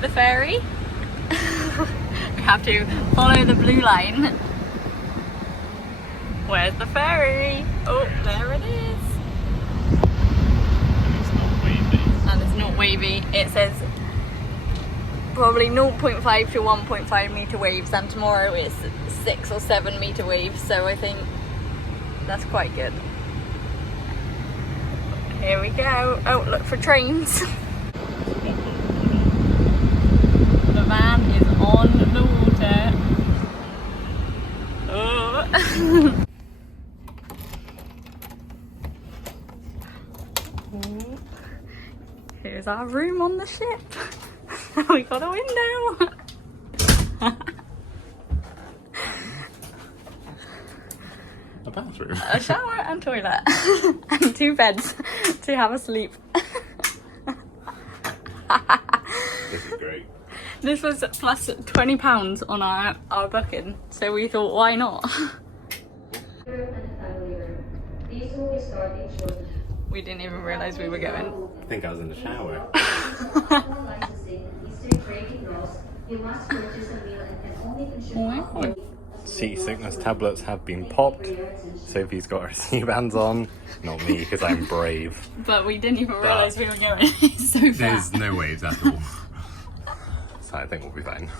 the ferry. We have to follow the blue line. Where's the ferry? Oh, there it is. And it's not wavy. It says probably 0.5 to 1.5 meter waves, and tomorrow is 6 or 7 meter waves, so I think that's quite good. Here we go. Oh, look for trains. The van is on the water. Oh. Here's our room on the ship. We got a window. A bathroom. A shower and toilet. And 2 beds to have a sleep. This is great. This was plus £20 on our booking, so we thought, why not? We didn't even realise we were going. I think I was in the shower. Wow. Seasickness tablets have been popped. Sophie's got her sea-bands on. Not me, because I'm brave. But we didn't even realise we were going. It's so fast. There's no waves at all. So I think we'll be fine.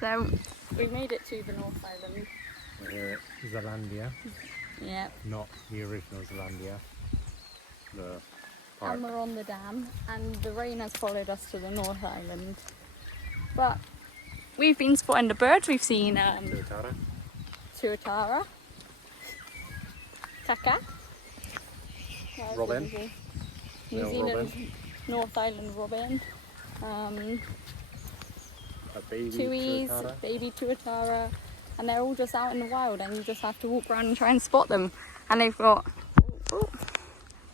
So we made it to the North Island. We're here at Zealandia. Yeah. Not the original Zealandia. The park. And we're on the dam, and the rain has followed us to the North Island. But we've been spotting the birds. We've seen Tuatara, Kaka, Robin. New Zealand North Island robin, A baby tuis, tuatara. baby tuatara, and they're all just out in the wild, and you just have to walk around and try and spot them. And they've got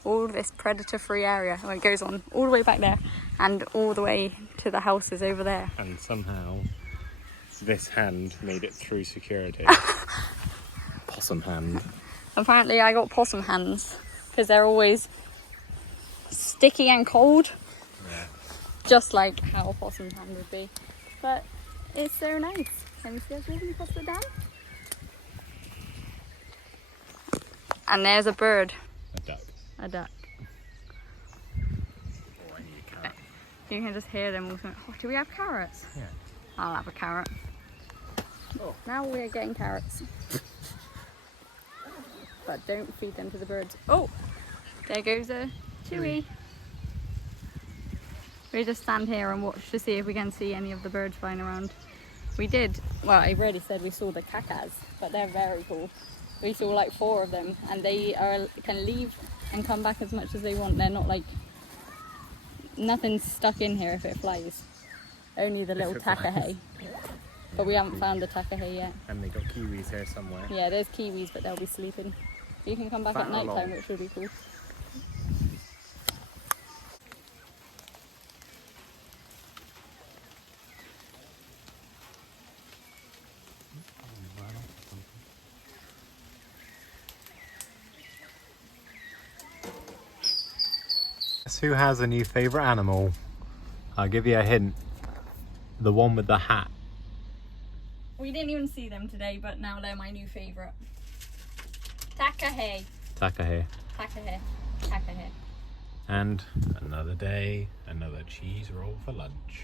all this predator-free area. Well, it goes on all the way back there and all the way to the houses over there. And somehow this hand made it through security. Possum hand. Apparently I got possum hands because they're always sticky and cold. Yeah. Just like how a possum hand would be. But it's so nice. Can you see us walking across the dam? And there's a bird. A duck. A duck. Oh, I need a carrot. You can just hear them walking. Oh, do we have carrots? Yeah. I'll have a carrot. Oh. Now we're getting carrots. But don't feed them to the birds. Oh, there goes a tui. We just stand here and watch to see if we can see any of the birds flying around. We did, well, I already said we saw the kakas, but they're very cool. We saw like 4 of them, and they can leave and come back as much as they want. They're not like, nothing's stuck in here if it flies. Only the little takahe. But we haven't found the takahe yet. And they got kiwis here somewhere. Yeah, there's kiwis, but they'll be sleeping. You can come back at night time, which would be cool. Guess who has a new favourite animal? I'll give you a hint. The one with the hat. We didn't even see them today, but now they're my new favourite. Takahe. Takahe. Takahe. Takahe. And another day, another cheese roll for lunch.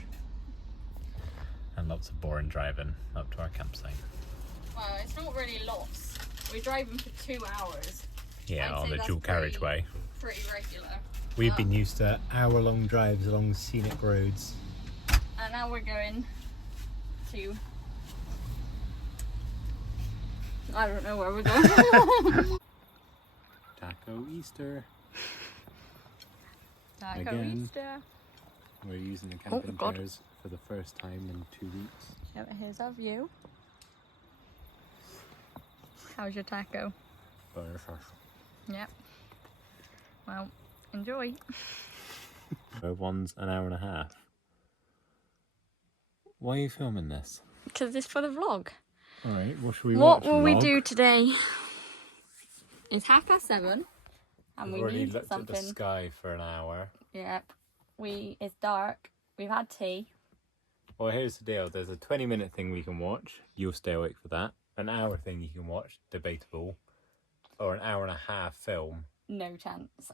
And lots of boring driving up to our campsite. Well, it's not really lots. We're driving for 2 hours. Yeah, I'd on say the that's dual carriageway. Pretty regular. We've been used to hour-long drives along scenic roads. And now we're going to... I don't know where we're going. Taco Easter. Taco Again. Easter. We're using the camping God. chairs for the first time in 2 weeks. Yep, here's our view. How's your taco? Butter sauce. Yep. Well, enjoy. One's an hour and a half. Why are you filming this? Because it's for the vlog. Alright, what should we What watch? will we Vlog? do today? It's 7:30 and We've we already need looked something. at the sky for an hour. Yep. It's dark. We've had tea. Well, here's the deal. There's a 20-minute thing we can watch. You'll stay awake for that. An hour thing you can watch, debatable. Or an hour and a half film. No chance.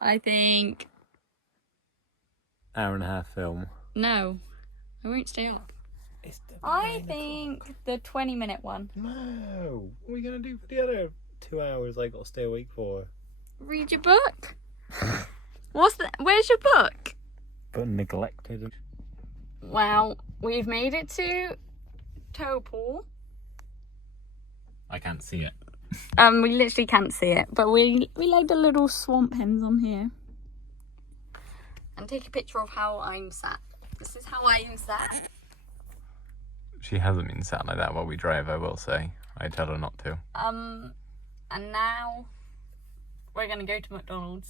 I think... Hour and a half film. No. I won't stay up. It's I think the 20-minute one. No. What are we going to do for the other 2 hours I got to stay awake for? Read your book. Where's your book? But neglected. Well, we've made it to Topol. I can't see it. We literally can't see it, but we like the little swamp hens on here. And take a picture of how I'm sat. This is how I am sat. She hasn't been sat like that while we drive, I will say. I tell her not to. And now we're gonna go to McDonald's.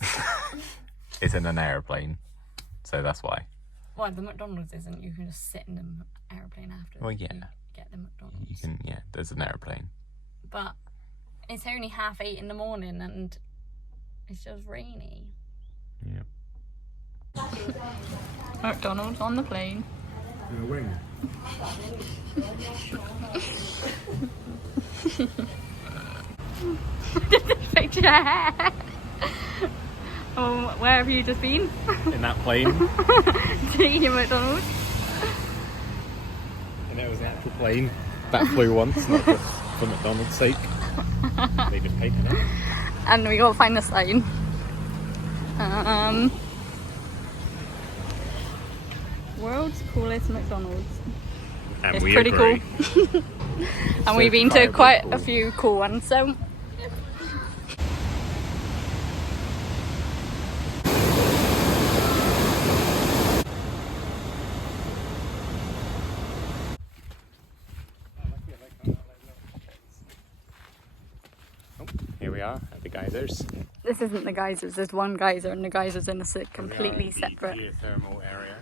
It's in an airplane, so that's why. Well, the McDonald's isn't. You can just sit in the airplane after. Well, yeah. You get the McDonald's. You can, yeah, there's an airplane. But it's only 8:30 in the morning and it's just rainy. Yeah. McDonald's on the plane. In a wing. Fix your hair. Oh, where have you just been? In that plane. To eat your McDonald's. And it was an actual plane that flew once, not just for McDonald's sake. They just paid for it. And we gotta find the sign. World's coolest McDonald's. And It's we pretty agree. cool. And we've been to Certifiably quite cool. a few cool ones, so. Oh, here we are at the geysers. This isn't the geysers, there's one geyser and the geyser's in a completely We are in the separate. geothermal area.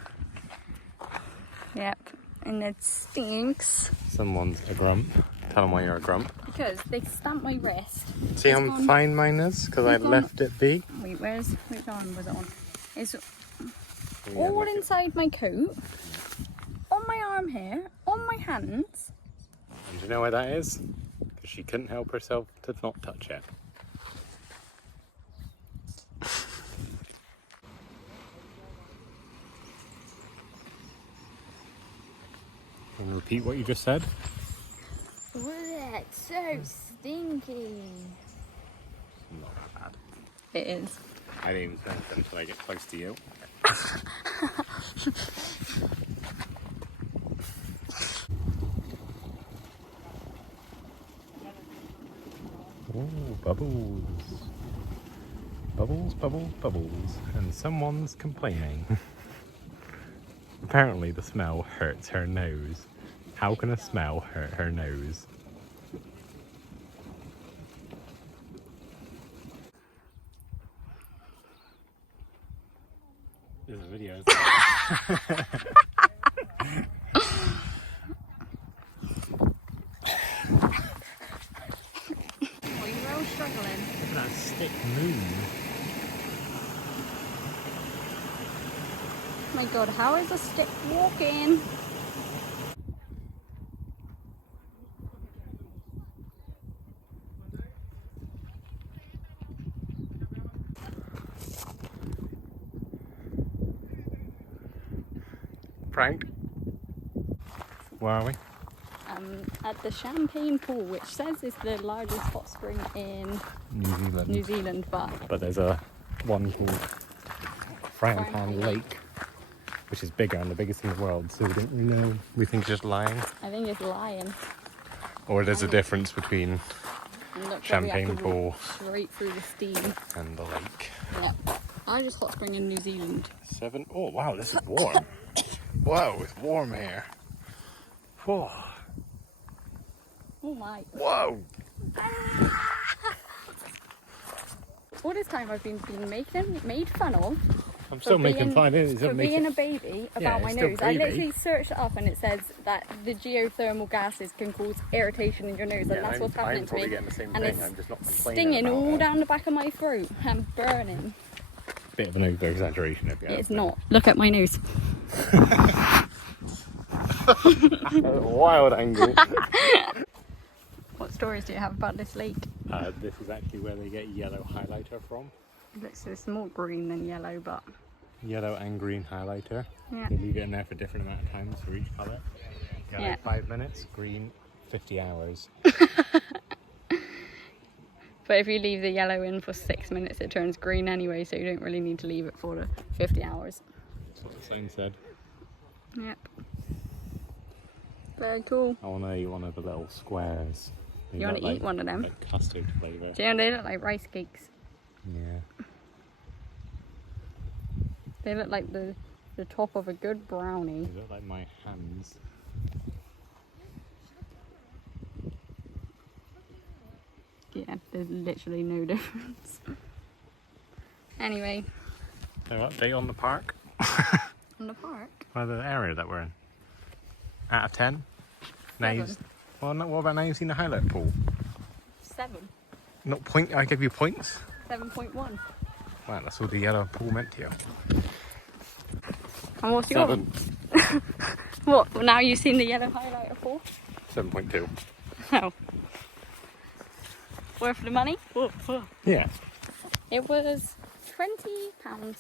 Yep, and it stinks. Someone's a grump. Tell them why you're a grump. Because they stamped my wrist. See how gone. fine mine is? Because I It's gone. left it be. Wait, which arm was it on? It's Yeah, all look at- inside my coat, on my arm here, on my hands. And do you know why that is? Because she couldn't help herself to not touch it. Can you repeat what you just said? That's so stinky. Not that bad. It is. I didn't even sense it until I get close to you. Ooh, bubbles. Bubbles, bubbles, bubbles. And someone's complaining. Apparently the smell hurts her nose. How can a smell hurt her nose? There's a video. Oh, you're all struggling. Look at that stick move. My god, how is a stick walking? Frank? Where are we? At the Champagne Pool, which says is the largest hot spring in New Zealand. New Zealand, But there's a one called Franpan Lake, which is bigger and the biggest in the world, so we don't really know. We think it's just lying. I think it's lying. Or there's a difference between And look, we have Champagne to Pool walk straight through the steam. and the lake. Yep. Largest hot spring in New Zealand. 7. Oh wow, this is warm. Whoa, it's warm here. Whoa. Oh my. Whoa. all this time I've been made fun of. I'm still making fun. For being a baby about my nose. I literally searched it up and it says that the geothermal gases can cause irritation in your nose, and that's what's happening to me. Getting the same and thing. it's I'm just not stinging all down the back of my throat and burning. Bit of an over exaggeration, if you It's not. Look at my nose. Wild angle. What stories do you have about this lake? This is actually where they get yellow highlighter from. It's more green than yellow, but Yellow and green highlighter. yeah. You leave it in there for different amount of times for each colour. Yellow 5 minutes, green 50 hours. But if you leave the yellow in for 6 minutes, it turns green anyway, so you don't really need to leave it for the 50 hours. That's what the sign said. Yep. Very cool. I want to eat one of the little squares. They You want look to eat one of them? Like custard flavour. Do you know they look like rice cakes? Yeah. They look like the top of a good brownie. They look like my hands. Yeah, there's literally no difference. Anyway. So update on the park. On the park? Well, the area that we're in. Out of 10? Now 7. Well, no, what about now you've seen the highlight pool? 7. Not point. I give you points. 7.1. Wow, that's all the yellow pool meant to you. And what's yours? 7. What? Well, now you've seen the yellow highlighter for? 7.2. Oh. Worth the money? Yeah. It was £20.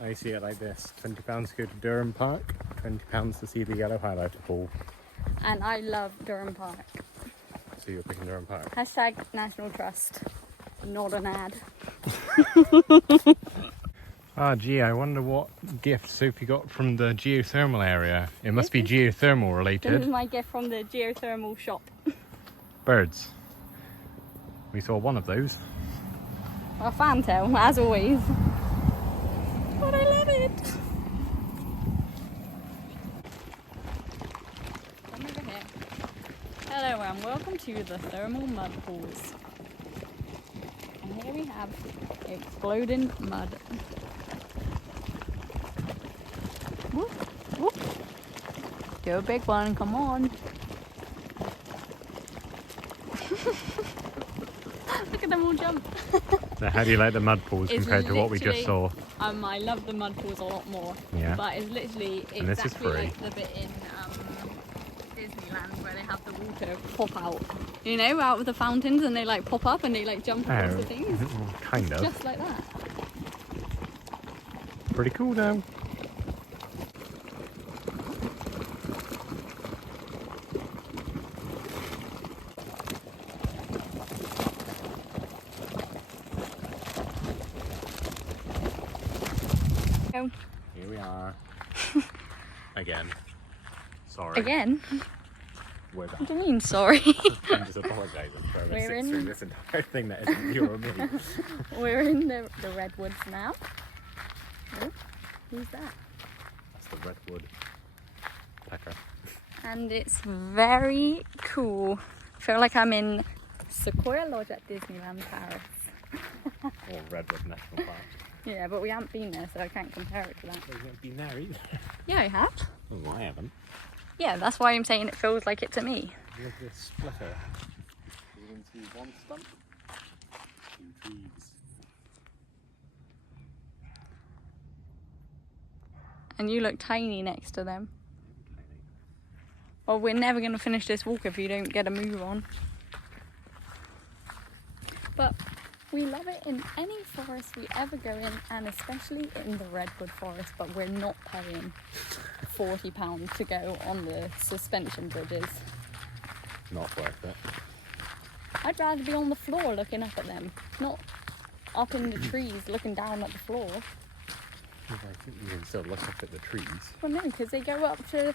I see it like this. £20 to go to Durham Park, £20 to see the yellow highlighter pool. And I love Durham Park. So you're picking Durham Park. Hashtag National Trust. Not an ad. Ah, gee, I wonder what gift Sophie got from the geothermal area. It must be geothermal This related. is my gift from the geothermal shop. Birds. We saw one of those. A fantail, as always. But I love it. Come over here. Hello and welcome to the thermal mud pools. And here we have exploding mud. Whoop, whoop. Go big one, come on. Look at them all jump. So how do you like the mud pools It's compared to what we just saw? I love the mud pools a lot more. Yeah. But it's literally And this is exactly free. like the bit in Disneyland where they have the water pop out. You know, out of the fountains, and they like pop up and they like jump across the things. Kind of. Just like that. Pretty cool though. Go. Here we are. Again. Sorry. Again? We're back. What do you mean, sorry? I'm just apologising for having We're sit in- through this entire thing that isn't you or me. We're in the redwoods now. Oh, who's that? That's the redwood pecker. And it's very cool. I feel like I'm in Sequoia Lodge at Disneyland Paris. Or Redwood National Park. Yeah, but we haven't been there, so I can't compare it to that. You haven't been there either. Yeah, I have. Oh, I haven't. Yeah, that's why I'm saying it feels like it to me. Look at this splitter. You can see one stump, 2 trees. And you look tiny next to them. Well, we're never going to finish this walk if you don't get a move on. But we love it in any forest we ever go in, and especially in the redwood forest, but we're not paying £40 to go on the suspension bridges. Not worth it. I'd rather be on the floor looking up at them, not up in the trees looking down at the floor. I think you can still look up at the trees. Well, no, because they go up to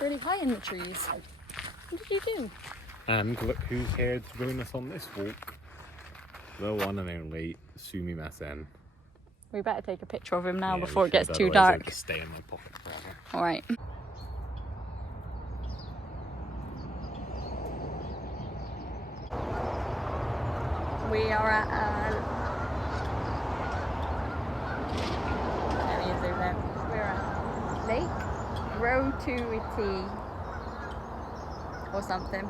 really high in the trees. What did you do? And look who's here to join us on this walk. The one and only Sumimasen. We better take a picture of him now Yeah, before we it gets should, too otherwise it'll dark. just stay in my pocket forever. Alright. We are at road to Tea or something.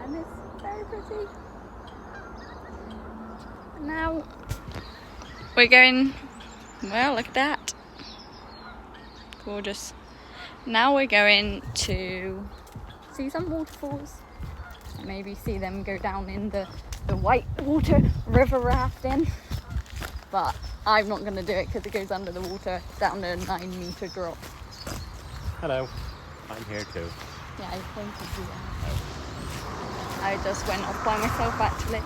And it's very pretty. And now we're going, well, look at that. Gorgeous. Now we're going to see some waterfalls. Maybe see them go down in the white water river rafting. But I'm not going to do it because it goes under the water down a 9-meter drop. Hello, I'm here too. Yeah, I pointed you out. I just went off by myself actually.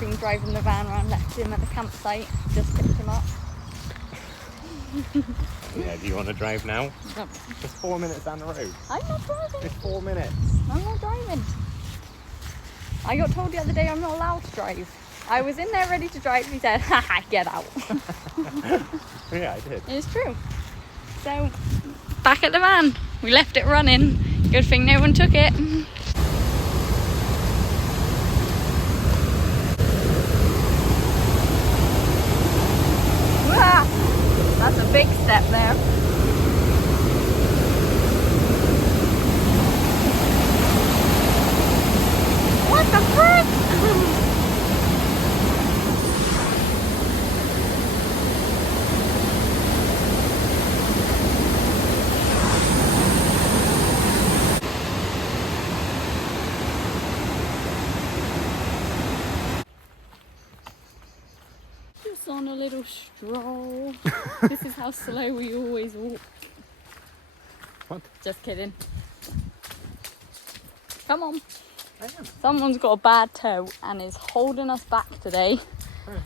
Been driving the van around, left him at the campsite, just picked him up. Yeah, do you want to drive now? No. It's 4 minutes down the road. I'm not driving. It's 4 minutes. I'm not driving. I got told the other day I'm not allowed to drive. I was in there ready to drive. He said, haha, get out. Yeah, I did. It's true. So, back at the van. We left it running. Good thing no one took it. Ah, that's a big step there. What the frick? Just on a little stroll. This is how slow we always walk. What? Just kidding. Come on. I am. Someone's got a bad toe and is holding us back today.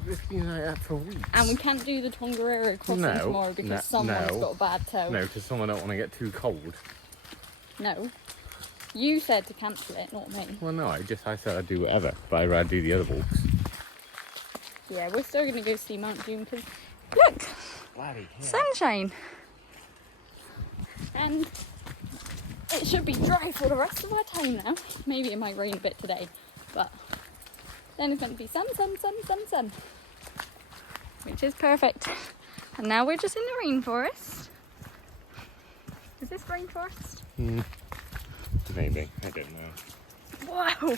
It's been like that for weeks. And we can't do the Tongariro crossing tomorrow because someone's got a bad toe. No, because someone don't want to get too cold. No. You said to cancel it, not me. Well, no, I said I'd do whatever, but I'd rather do the other walks. Yeah, we're still going to go see Mount Doom because, look, Bloody hell. sunshine. And it should be dry for the rest of our time now. Maybe it might rain a bit today, but then it's going to be sun, which is perfect. And now we're just in the rainforest. Is this rainforest? Maybe, I don't know. Wow!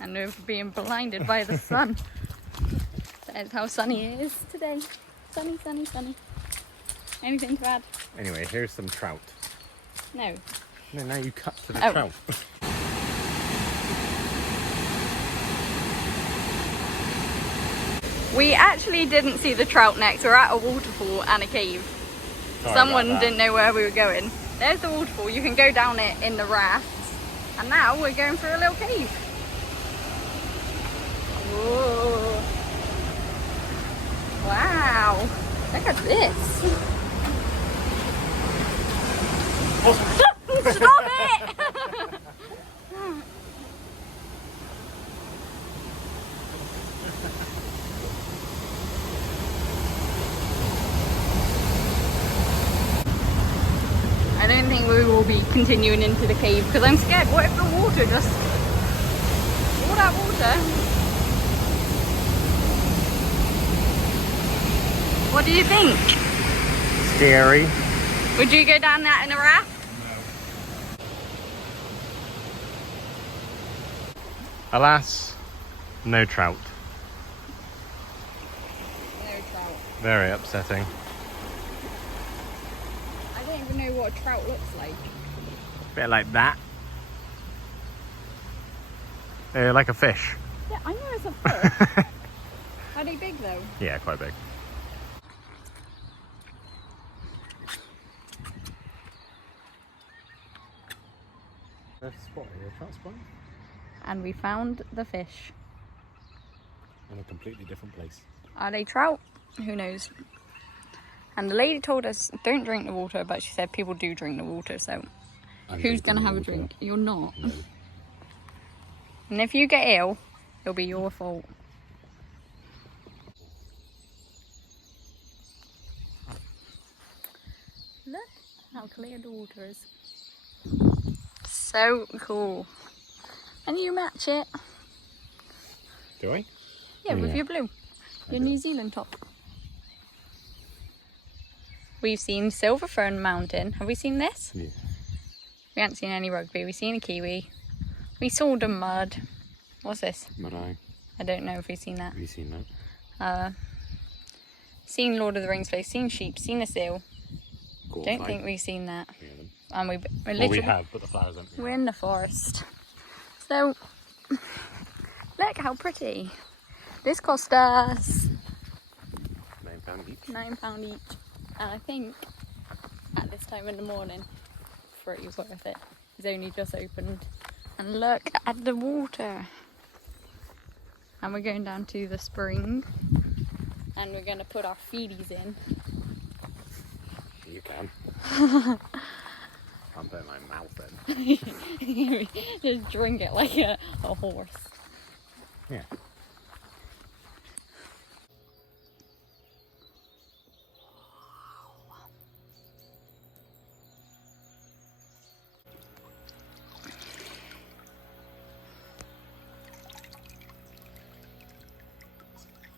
And we're being blinded by the sun. That is how sunny it is today. Sunny, sunny, sunny. Anything to add? Anyway, here's some trout. No. No, now you cut to the Oh. trout. We actually didn't see the trout next. We're at a waterfall and a cave. Sorry Someone about that. didn't know where we were going. There's the waterfall. You can go down it in the rafts. And now we're going through a little cave. Whoa. Wow. Look at this. Stop it! I don't think we will be continuing into the cave because I'm scared. What if the water just... all that water? What do you think? Scary. Would you go down that in a raft? Alas, no trout. No trout. Very upsetting. I don't even know what a trout looks like. Bit like that. They're like a fish. Yeah, I know it's a fish. Are they big though? Yeah, quite big. There's a spot here, a trout spot. And we found the fish. In a completely different place. Are they trout? Who knows? And the lady told us don't drink the water, but she said people do drink the water, so who's going to have a drink? You're not. No. And if you get ill, it'll be your fault. Look how clear the water is. So cool. And you match it. Do I? Yeah, with Yeah. your blue. Your do. New Zealand top. we've seen Silver Fern Mountain. Have we seen this? Yeah. We haven't seen any rugby. We've seen a kiwi. We saw the mud. What's this? Mud-eye. I don't know if we've seen that. Have you seen that? Seen Lord of the Rings place. Seen sheep. Seen a seal. Cool. Don't think we've seen that. Yeah, them. And we're Well, literally... we have, but the flowers aren't. We're in the forest. So, look how pretty. This cost us £9 each. £9 each. And I think at this time in the morning, pretty worth it. It's only just opened. And look at the water. And we're going down to the spring. And we're going to put our feeties in. You can. I'm putting my mouth in. Just drink it like a horse. Yeah.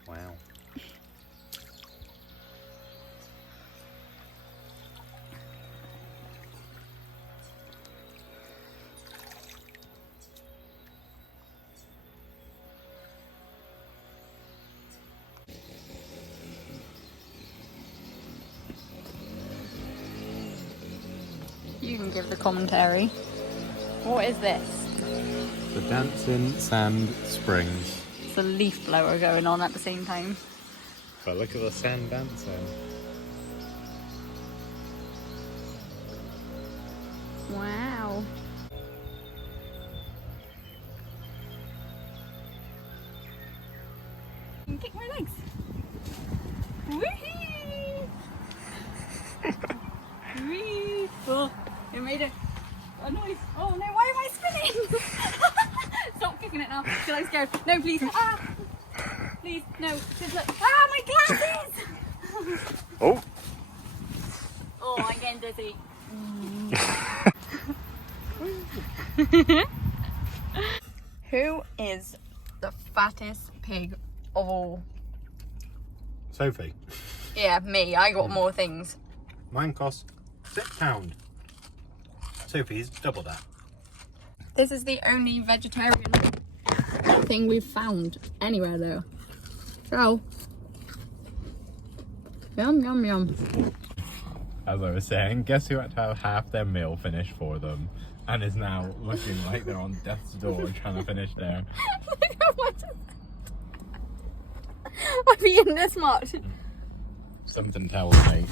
Wow. You can give the commentary. What is this? The Dancing Sand Springs. It's a leaf blower going on at the same time. But look at the sand dancing. Wow. You can kick my legs. Whee! Whee! Oh, it made a noise. Oh no, why am I spinning? Stop kicking it now. Because I'm scared. No, please. Ah! Please, no. Just look. Ah, my glasses! Oh! Oh, I'm getting dizzy. Who is the fattest pig of all? Sophie. Yeah, me. I got more things. Mine costs £6. Sophie's double that. This is the only vegetarian thing we've found anywhere though. So, yum yum yum. As I was saying, guess who had to have half their meal finished for them and is now looking like they're on death's door trying to finish their... Look how much I've eaten this much. Something tells me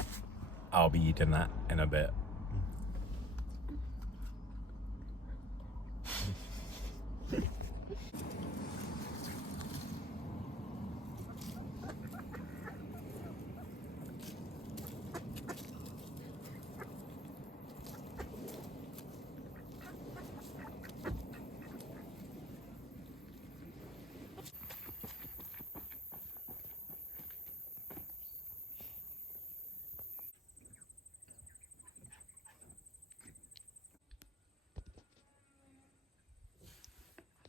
I'll be eating that in a bit.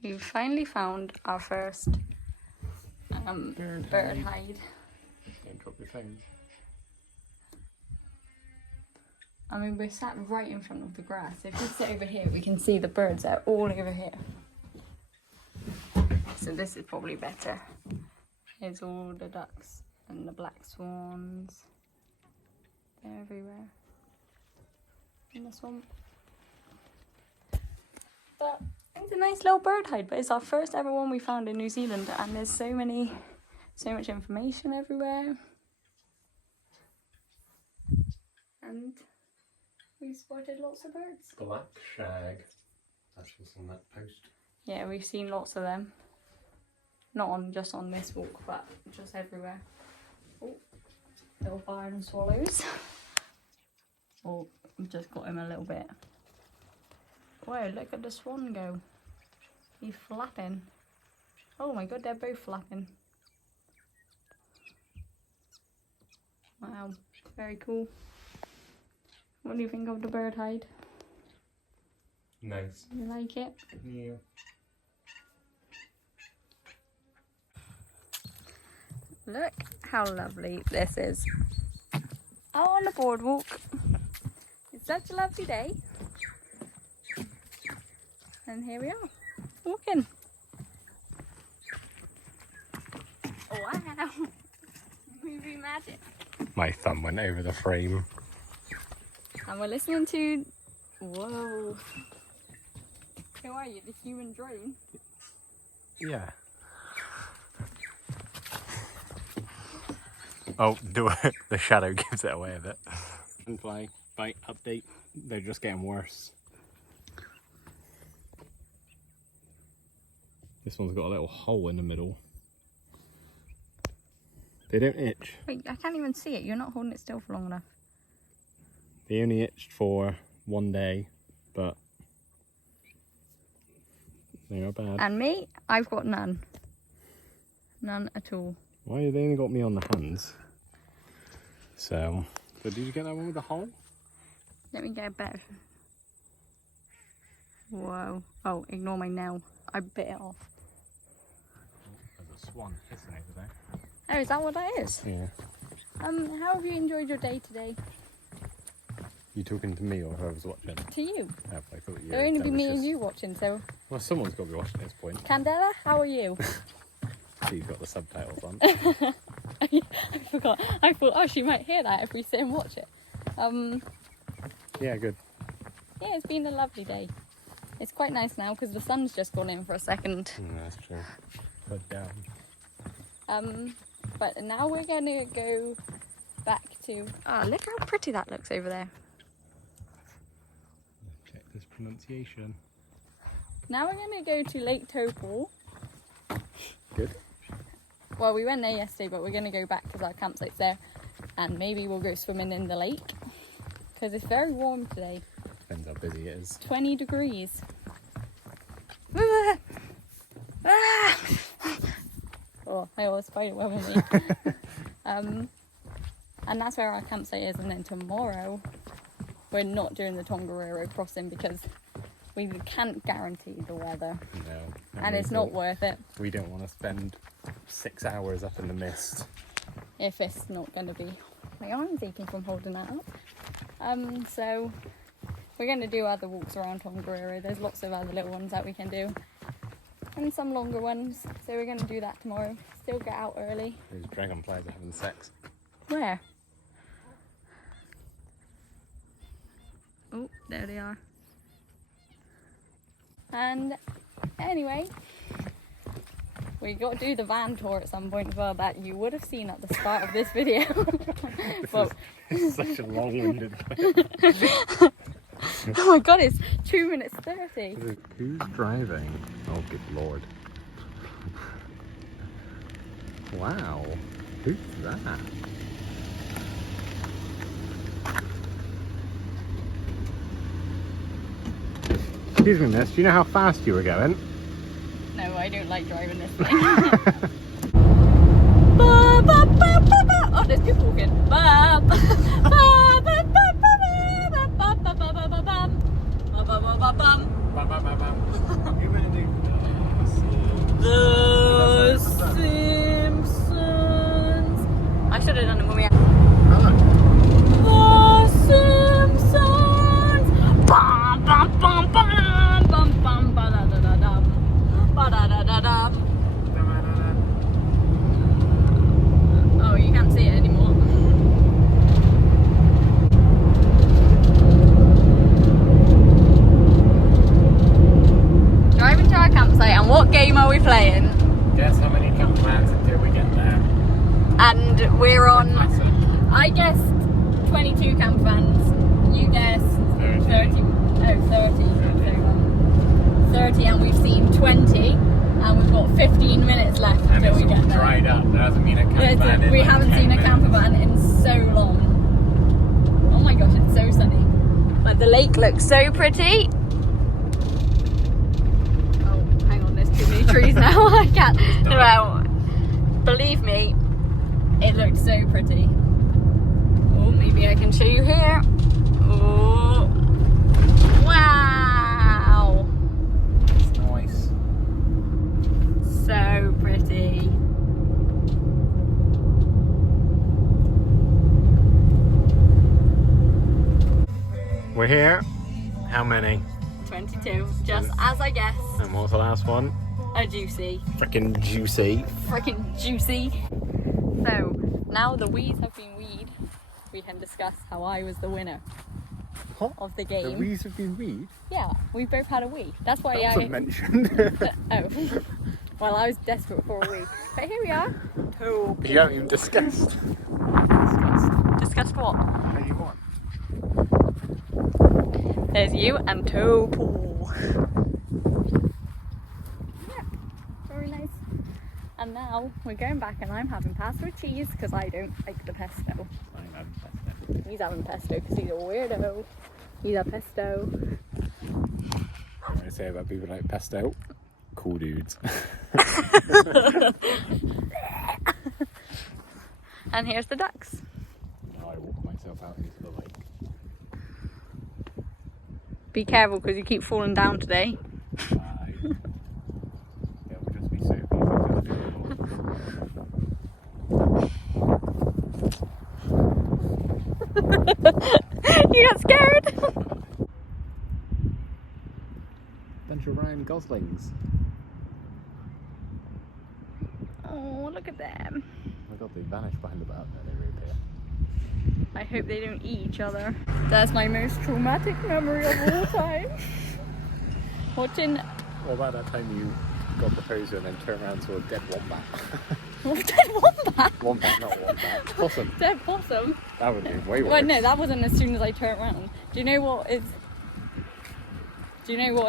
We've finally found our first bird hide. Don't drop your phone. I mean, we're sat right in front of the grass. If we sit over here, we can see the birds that are all over here. So this is probably better. Here's all the ducks and the black swans. They're everywhere in the swamp. But it's a nice little bird hide, but it's our first ever one we found in New Zealand, and there's so much information everywhere. And we've spotted lots of birds. Black shag. That's what's on that post. Yeah, we've seen lots of them. Not just on this walk, but just everywhere. Oh, little barn swallows. Oh, we've just got him a little bit. Wow, look at the swan go. He's flapping. Oh my god, they're both flapping. Wow, very cool. What do you think of the bird hide? Nice. You like it? Yeah. Look how lovely this is. out on the boardwalk. It's such a lovely day. And here we are, walking. Wow, movie magic. My thumb went over the frame. And we're listening to, whoa. Who are you, the human drone? Yeah. Oh, do it. The shadow gives it away a bit. Fly bite update. They're just getting worse. This one's got a little hole in the middle. They don't itch. Wait, I can't even see it. You're not holding it still for long enough. They only itched for one day, but they are bad. And me, I've got none. None at all. Why have they only got me on the hands? So did you get that one with the hole? Let me get a better. Whoa. Oh, ignore my nail. I bit it off. There's a swan hissing over there. Oh, is that what that is? Yeah. How have you enjoyed your day today? You talking to me or whoever's watching? To you. Oh, I thought you. There'll only be me and you watching, so. Well, someone's got to be watching at this point. Candela, how are you? So you've got the subtitles on. I forgot. I thought, oh, she might hear that if we sit and watch it. Yeah, good. Yeah, it's been a lovely day. It's quite nice now because the sun's just gone in for a second. That's true. Put down. But now we're gonna go back to. Ah, look how pretty that looks over there. Check this pronunciation. Now we're gonna go to Lake Topol. Good. Well, we went there yesterday, but we're gonna go back because our campsite's there, and maybe we'll go swimming in the lake because it's very warm today. Depends how busy it is. 20 degrees. Oh, I always spider web on me. And that's where our campsite is. And then tomorrow, we're not doing the Tongariro crossing because we can't guarantee the weather. No. And it's not worth it. We don't want to spend 6 hours up in the mist. If it's not going to be. My arm's aching from holding that up. So we're going to do other walks around Tongariro. There's lots of other little ones that we can do. And some longer ones. So we're going to do that tomorrow. Still get out early. Those dragonflies are having sex. Where? Oh, there they are. And anyway, we got to do the van tour at some point as well that you would have seen at the start of this video. It's such a long-winded Oh my god, it's 2 minutes 30. Who's driving? Oh, good lord. Wow. Who's that? Excuse me, miss, do you know how fast you were going? No, I don't like driving this thing. Oh, there's people walking. The Simpsons. I should have done it when we had The Simpsons. Bum bum bum bum bum bum ba da da da dum ba da da da dum. Oh, you can't see it anymore. Driving to our campsite, and what game are we playing? Guess how many campfires until we get there? And we're on, I guessed 22 camp vans. You guessed 30. Oh, 30. 30, and we've seen 20, and we've got 15 minutes left And until it's we all get there. dried up. There hasn't been a camper van in We like haven't 10 seen a minutes. camper van in so long. Oh my gosh, it's so sunny. But the lake looks so pretty. Oh, hang on, there's too many trees now. I can't. Well, believe me, it looks so pretty. Oh, maybe I can show you here. Oh, wow. It's nice. So pretty. we're here. How many? 22, just as I guessed. And what was the last one? A juicy. Frickin' juicy. Frickin' juicy. So, now the wees have been weed, we can discuss how I was the winner of the game. The wees have been weed? Yeah, we both had a wee. That's why That wasn't mentioned. Oh. Well, I was desperate for a wee. But here we are. Two. You haven't even discussed. Discussed what? How you won. There's you and two pool. Yeah, very nice. And now we're going back and I'm having pasta with cheese because I don't like the pesto. I'm having pesto. He's having pesto because he's a weirdo. He's a pesto. What do I say about people like pesto? Cool dudes. And here's the ducks. Now I walk myself out into the lake. Be careful because you keep falling down today. Bye. It will just be so beautiful. You got scared? Bunch of Ryan Goslings. Oh, look at them. Oh my god, they vanish behind the bar and they reappear. I hope they don't eat each other. That's my most traumatic memory of all time. Watching... What about that time you got proposed and then turned around and saw a dead wombat? Dead wombat? Wombat, not wombat. Possum. Dead possum? That would be way worse. Well, no, that wasn't as soon as I turned around. Do you know what is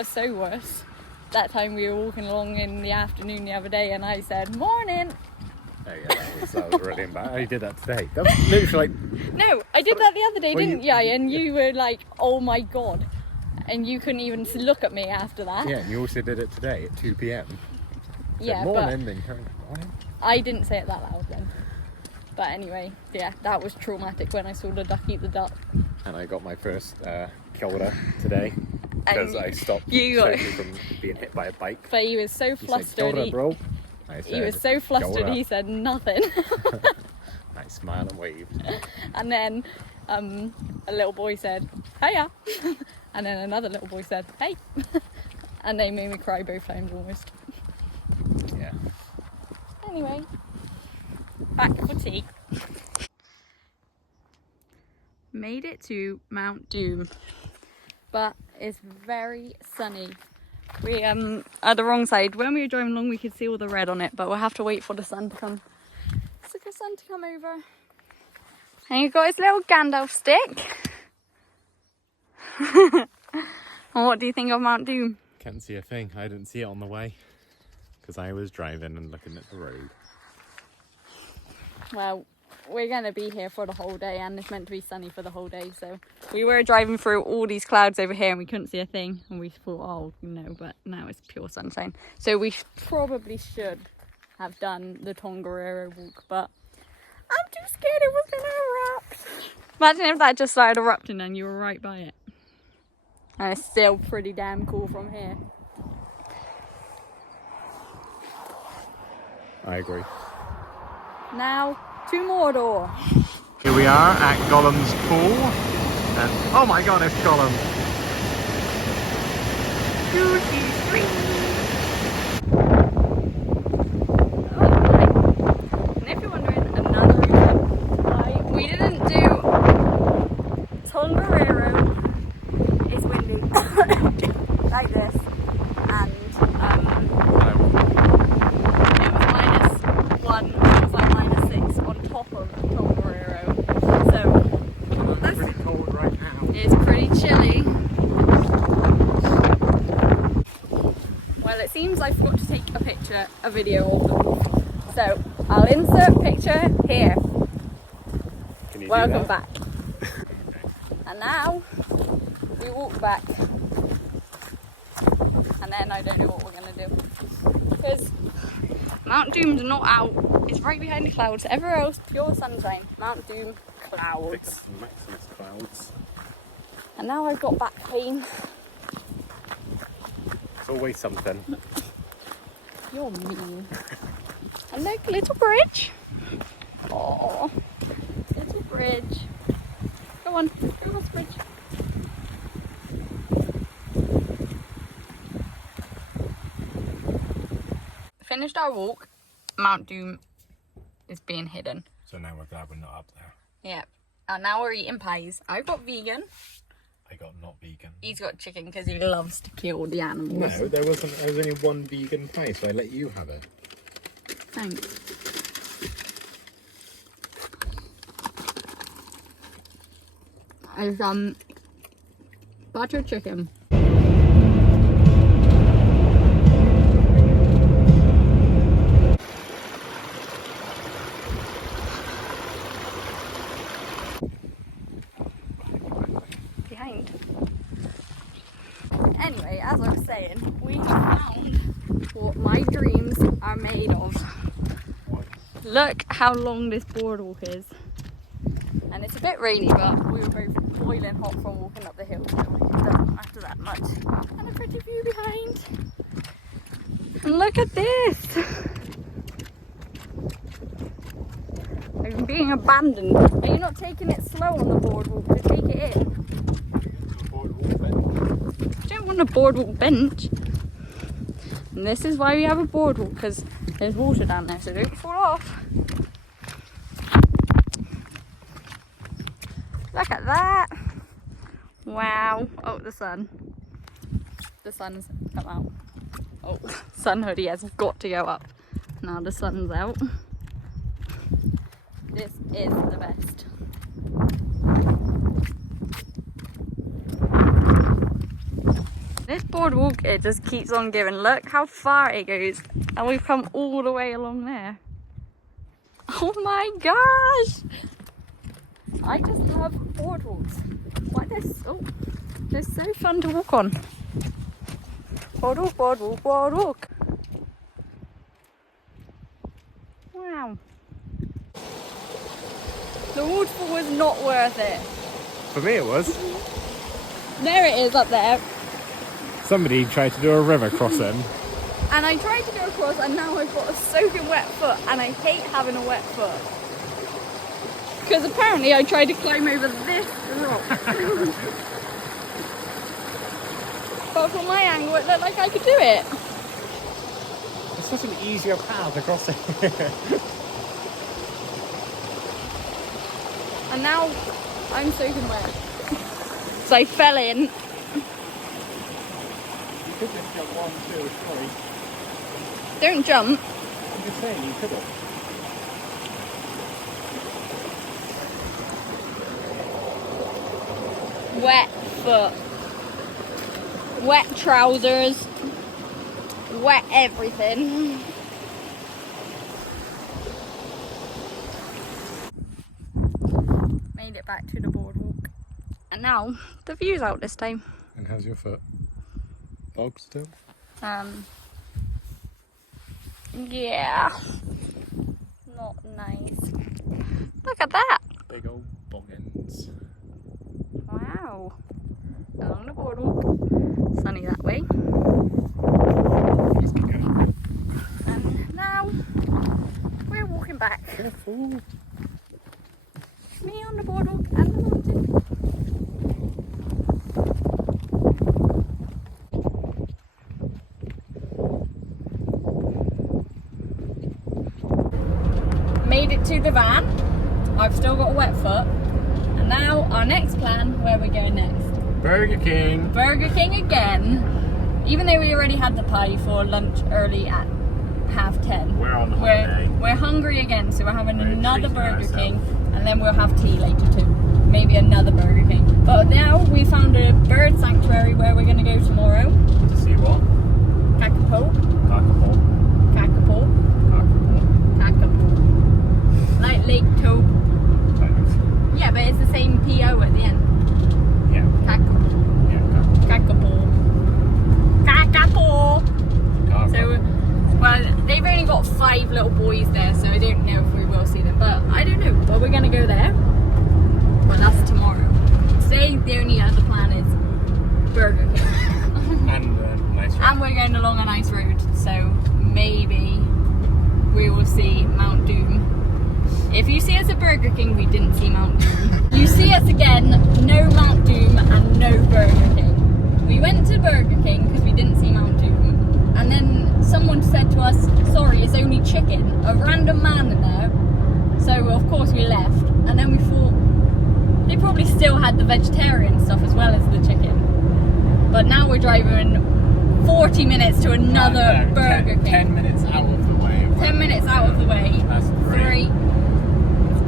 so worse? That time we were walking along in the afternoon the other day and I said, morning! Oh yeah, that was really bad. I did that today. That was literally like... No, I did that the other day, Well, didn't you? And you were like, oh my god. And you couldn't even look at me after that. Yeah, and you also did it today at 2 p.m. Yeah, morning, then turned morning. I didn't say it that loud then. But anyway, yeah, that was traumatic when I saw the duck eat the duck. And I got my first kilder today because I stopped totally from being hit by a bike. But he was so flustered. Said, bro. He was so flustered he said nothing. I smiled and waved. And then a little boy said, hiya. And then another little boy said, hey. And they made me cry both times almost. Yeah. Anyway, back for tea. Made it to Mount Doom, but it's very sunny. We at the wrong side. When we were driving along we could see all the red on it, but we'll have to wait for the sun to come. For the sun to come over. And you've got his little Gandalf stick. And what do you think of Mount Doom? Can't see a thing. I didn't see it on the way because I was driving and looking at the road. Well, we're going to be here for the whole day and it's meant to be sunny for the whole day, so we were driving through all these clouds over here and we couldn't see a thing and we thought, oh no, but now it's pure sunshine, so we probably should have done the Tongariro walk, but I'm too scared it was going to erupt. Imagine if that just started erupting and you were right by it. And it's still pretty damn cool from here. I agree. Now to Mordor. Here we are at Gollum's pool, and oh my god, it's Gollum! And if you're wondering, another reason why we didn't do Tongariro is windy like this, and it was -1, it was like -6 on top of Autobarn. So I'm pretty cold right now. it's pretty chilly. Well, it seems I forgot to take a video of the pool. So I'll insert picture here. Can you Welcome do that? back. And now we walk back. And then I don't know what we're going to do. Because Mount Doom's not out. It's right behind the clouds. Everywhere else, pure sunshine. Mount Doom, clouds. Fix Maximus clouds. And now I've got back pain. It's always something. You're mean. And look, little bridge. Oh, little bridge. Go on, go across the bridge. finished our walk. Mount Doom is being hidden. So now we're glad we're not up there. Yeah. And now we're eating pies. I've got vegan. I got not vegan. He's got chicken because he loves to kill the animals. No, there was only one vegan pie, so I let you have it. Thanks. I've butter chicken. Behind. Anyway, as I was saying, we found what my dreams are made of. Look how long this boardwalk is. And it's a bit rainy, but we were both boiling hot from walking up the hill, so it doesn't matter that much. And a pretty view behind. And look at this! I'm being abandoned. Are you not taking it slow on the boardwalk to take it in? I don't want a boardwalk bench. And this is why we have a boardwalk, because there's water down there, so don't fall off. Look at that. Wow. Oh, the sun. The sun's come out. Oh, sun hoodie has got to go up. Now the sun's out. This is the best. This boardwalk, it just keeps on giving. Look how far it goes. And we've come all the way along there. Oh my gosh! I just love boardwalks. Why they're so fun to walk on. Boardwalk, boardwalk, boardwalk. Wow. The waterfall was not worth it. For me it was. There it is up there. Somebody tried to do a river crossing. And I tried to go across and now I've got a soaking wet foot and I hate having a wet foot. Because apparently I tried to climb over this rock. But from my angle it looked like I could do it. It's such an easier path across it. And now I'm soaking wet. So I fell in. You could just jump 1, 2, 3. Don't jump. I'm just saying, you could have. Wet foot. Wet trousers. Wet everything. Made it back to the boardwalk. And now the view's out this time. And how's your foot? Bog still? Yeah. Not nice. Look at that. Big old boggins. Wow. Along the boardwalk. Sunny that way. And now we're walking back. Careful. Me on the boardwalk and the mountain. Made it to the van. I've still got a wet foot. And now our next plan, where we're going next. Burger King. Burger King again. Even though we already had the pie for lunch early at 10:30. We're on holiday. We're hungry again, so we're having We're another treating Burger ourselves. King, and then we'll have tea later too. Maybe another Burger King. But now we found a bird sanctuary where we're going to go tomorrow. To see what? Kakapo. Cockapoo. Kakapo. Kakapo. Like Lake Tobe. Yeah, but it's the same P-O at the end. Yeah. Kakapo. Yeah, Kakapo. Kakapo. Cockapoo. So, well, they've only got 5 little boys there, so I don't know if we will see them. But I don't know. Well, we're going to go there. But that's tomorrow. Today, the only other plan is Burger King. And nice road. And we're going along a nice road, so maybe we will see Mount Doom. If you see us at Burger King, we didn't see Mount Doom. You see us again, no Mount Doom and no Burger King. We went to Burger King because we didn't see Mount Doom. And then someone said to us, sorry, the vegetarian stuff as well as the chicken. But now we're driving 40 minutes to another Burger King. 10 minutes out of the way. 10 minutes out of the way. That's 3.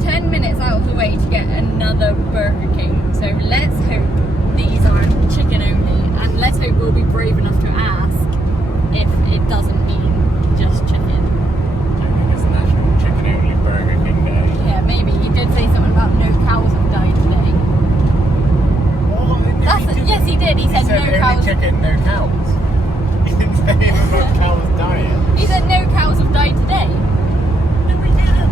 10 minutes out of the way to get another Burger King. So let's hope these aren't chicken only, and let's hope we'll be brave enough to ask if it doesn't mean just chicken. I think it's National Chicken Only Burger King Day. Yeah, maybe. He did say something about no cows have died today. Yes, he did. He said no only cows. chicken, no cows. He didn't say anything about cows dying. He said no cows have died today. No, he didn't.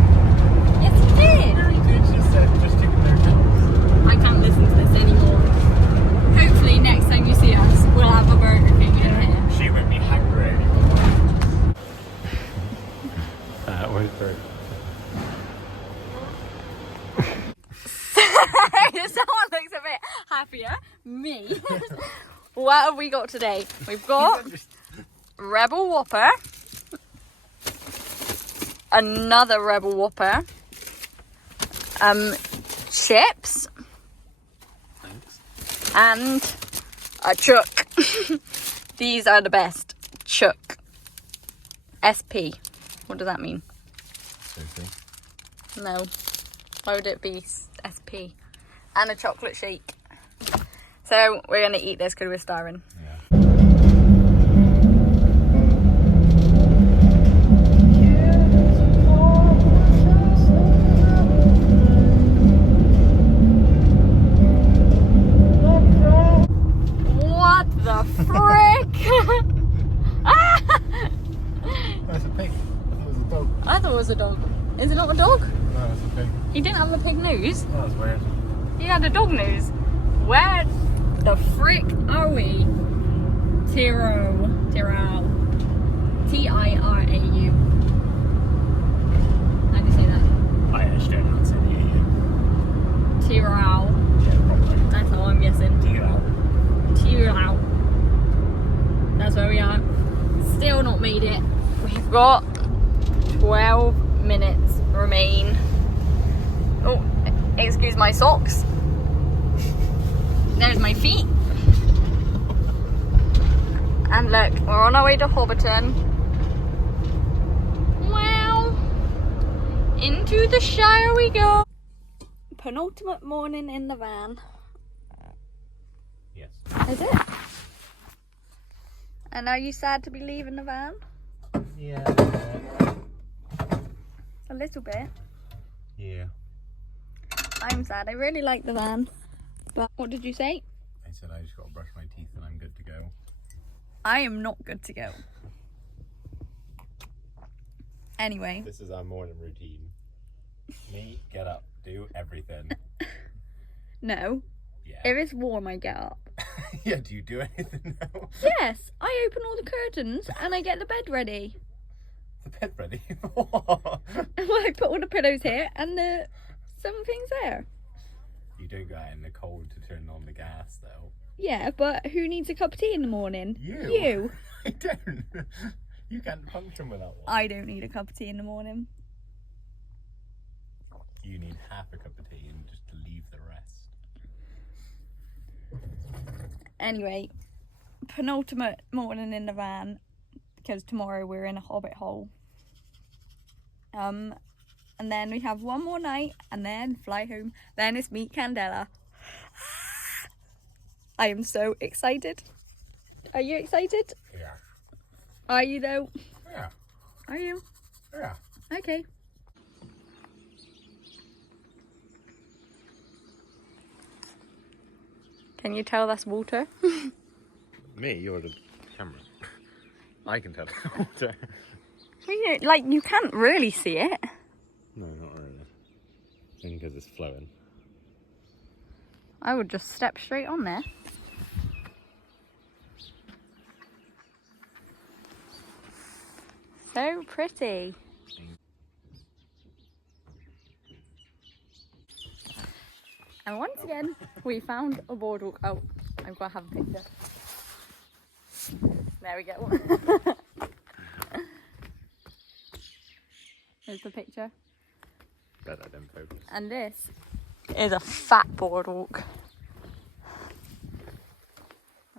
Yes, he did. No, he did. Just said just chicken, no cows. I can't listen to this anymore. Hopefully next time you see us, we'll have a Burger King in here. She won't be hungry anymore. That was very... Someone looks a bit happier. Me. What have we got today? We've got Rebel Whopper. Another Rebel Whopper. Chips. Thanks. And a Chuck. These are the best. Chuck. SP. What does that mean? Sophie. No. Why would it be SP? And a chocolate shake. So we're going to eat this because we're starving. Yeah. What the frick? That's a pig. That was a dog. I thought it was a dog. Is it not a dog? No, it's a pig. He didn't have a pig nose. That was weird. He had a dog nose. Where the frick are we? Tirau. T-I-R-A-U. How do you say that? I actually don't know how to say the EU. Tirau. Yeah, probably. That's how I'm guessing. Tirau. That's where we are. Still not made it. We've got 12 minutes remain. Oh, excuse my socks. There's my feet. And look, we're on our way to Hobbiton. Wow. Into the Shire we go. Penultimate morning in the van. Yes. Is it? And are you sad to be leaving the van? Yeah. A little bit. Yeah. I'm sad. I really like the van. But what did you say? I said I just got to brush my teeth and I'm good to go. I am not good to go. Anyway. This is our morning routine. Me, get up, do everything. No. Yeah. If it's warm, I get up. Yeah, do you do anything now? Yes. I open all the curtains and I get the bed ready. The bed ready? What? Well, I put all the pillows here and some things there. You don't go out in the cold to turn on the gas, though. Yeah, but who needs a cup of tea in the morning? You. You. I don't. You can't function without one. I don't need a cup of tea in the morning. You need half a cup of tea and just to leave the rest. Anyway, penultimate morning in the van because tomorrow we're in a hobbit hole. And then we have one more night and then fly home. Then it's meet Candela. I am so excited. Are you excited? Yeah. Are you though? Yeah. Are you? Yeah. Okay. Can you tell that's water? Me? You're the camera. I can tell the water. Like, you can't really see it. No, not really. Only because it's flowing. I would just step straight on there. So pretty. And once again, we found a boardwalk. Oh, I've got to have a picture. There we go. Here's the picture. Bet that didn't focus. And this is a fat boardwalk.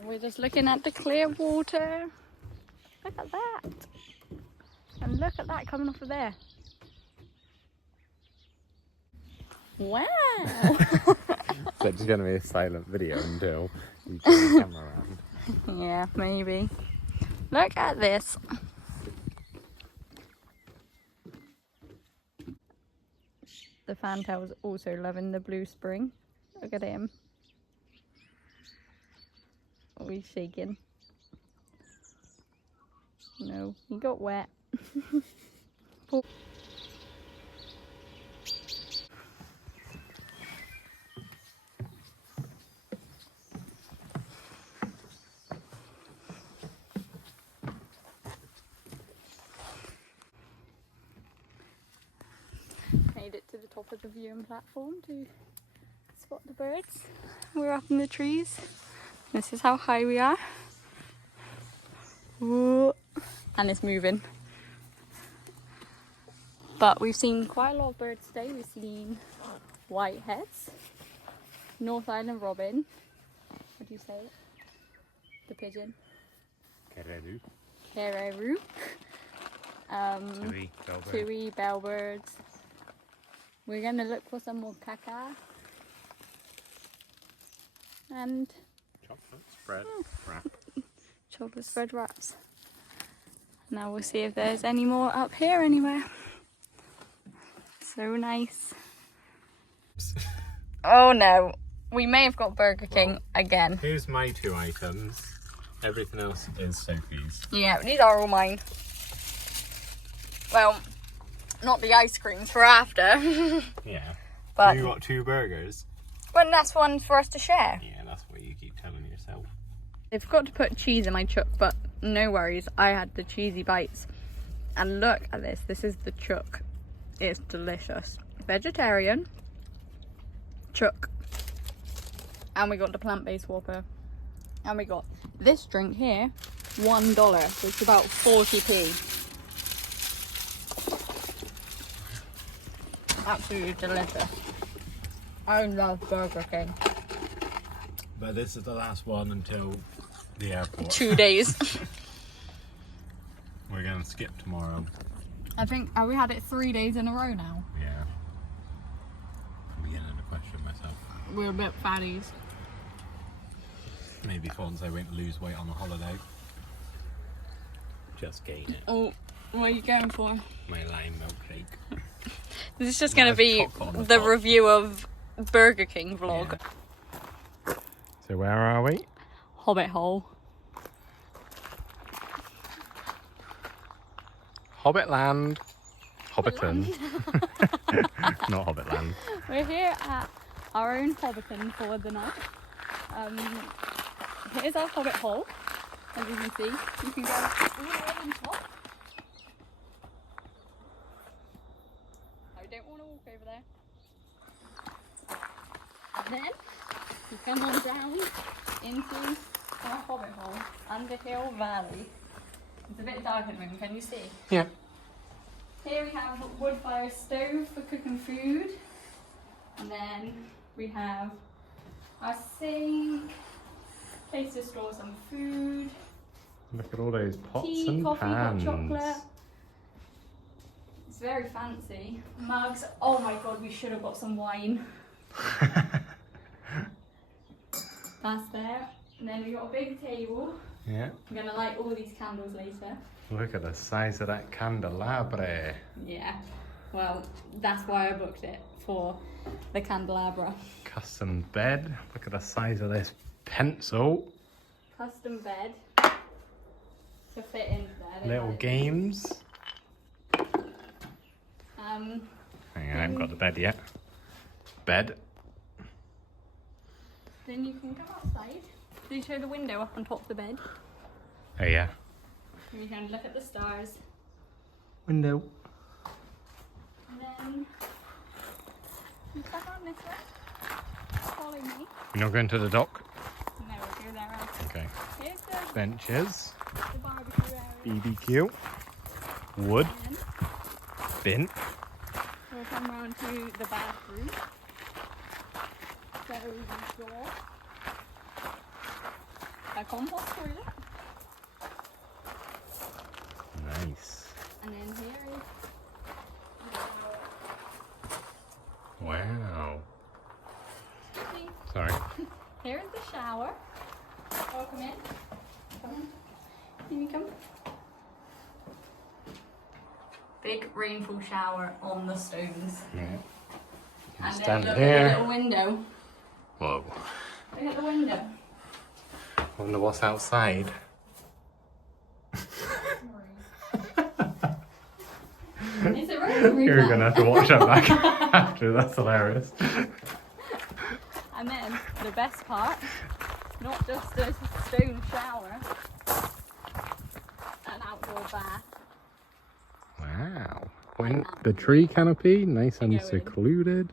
We're just looking at the clear water. Look at that. And look at that coming off of there. Wow. So it's going to be a silent video until you turn the camera around. Yeah, maybe. Look at this. The fantail's also loving the blue spring. Look at him. Oh, he's shaking. No, he got wet. Poor. Made it to the top of the viewing platform to spot the birds. We're up in the trees. This is how high we are. Whoa. And it's moving. But we've seen quite a lot of birds today. We've seen whiteheads, North Island robin. What do you say? The pigeon. Kereroo. Kereroo. Tui, bellbirds. We're going to look for some more kaka. And chocolate spread wrap. Chocolate spread wraps. Now we'll see if there's any more up here anywhere. So nice. Oh no, we may have got Burger King again. Here's my 2 items. Everything else is Sophie's. Yeah, these are all mine. Well, not the ice creams for after. Yeah. But you got 2 burgers. But that's one for us to share. Yeah, that's what you keep telling yourself. I forgot to put cheese in my chook, but no worries. I had the cheesy bites. And look at this. This is the chook. It's delicious. Vegetarian chook. And we got the plant-based Whopper. And we got this drink here, $1, so it's about 40p. Absolutely delicious. I love Burger King. But this is the last one until the airport. 2 days. We're going to skip tomorrow. I think, have we had it 3 days in a row now? Yeah. I'm beginning to question myself. We're a bit fatties. Maybe once I won't lose weight on a holiday. Just gain it. Oh, what are you going for? My lime milkshake. This is just going to be the review of Burger King vlog. Yeah. So where are we? Hobbit hole. Hobbitland. Hobbiton. Not Hobbitland. We're here at our own Hobbiton for the night. Here's our Hobbit hole. As you can see, you can go all the way on top. I don't want to walk over there. And then you come on down into our Hobbit hole, Underhill Valley. It's a bit dark at the moment, can you see? Yeah. Here we have a wood fire stove for cooking food. And then we have our sink, place to store some food. Look at all those pots tea, and coffee, pans. hot chocolate. It's very fancy. Mugs. Oh my god, we should have got some wine. That's there. And then we got a big table. Yeah. I'm gonna light all these candles later. Look at the size of that candelabra. Yeah. Well, that's why I booked it, for the candelabra. Custom bed. Look at the size of this pencil. Custom bed to fit into there. Little games. Um, Hang on, I haven't got the bed yet. Bed. Then you can go outside. Did you show the window up on top of the bed? Oh yeah. And you can look at the stars. Window. And then you come on this way. Follow me. You're not going to the dock? No, we'll go there after. Okay. Here's the Benches. barbecue area. BBQ. Wood. And Bin. we'll come round to the bathroom. So the door. a compost toilet. Nice. And then here is... Wow. Sorry. Here is the shower. Oh, come in. Come in. Can you come? Big rainfall shower on the stones. Yeah. And Stand then look here. at the little window. Whoa. Look at the window. Wonder what's outside. It's a rosary You're plant. gonna have to watch that back after. That's hilarious. And then the best part, not just a stone shower, an outdoor bath. Wow. The tree canopy, nice and Go in. secluded.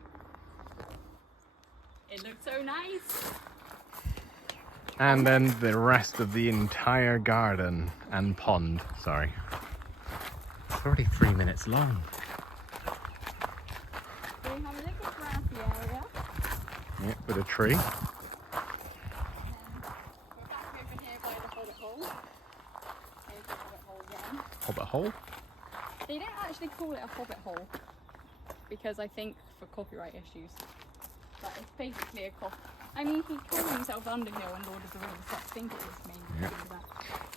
It looks so nice. And then the rest of the entire garden and pond. Sorry. It's already 3 minutes long. We have a little grassy area. Yeah, with a tree. And we're back over here by the hobbit hole. Here's the hobbit hole again. Hobbit hole. They don't actually call it a hobbit hole because I think for copyright issues. But it's basically a I mean, he called himself Underhill in Lord of the Rings, so I think it was mainly Yeah. that.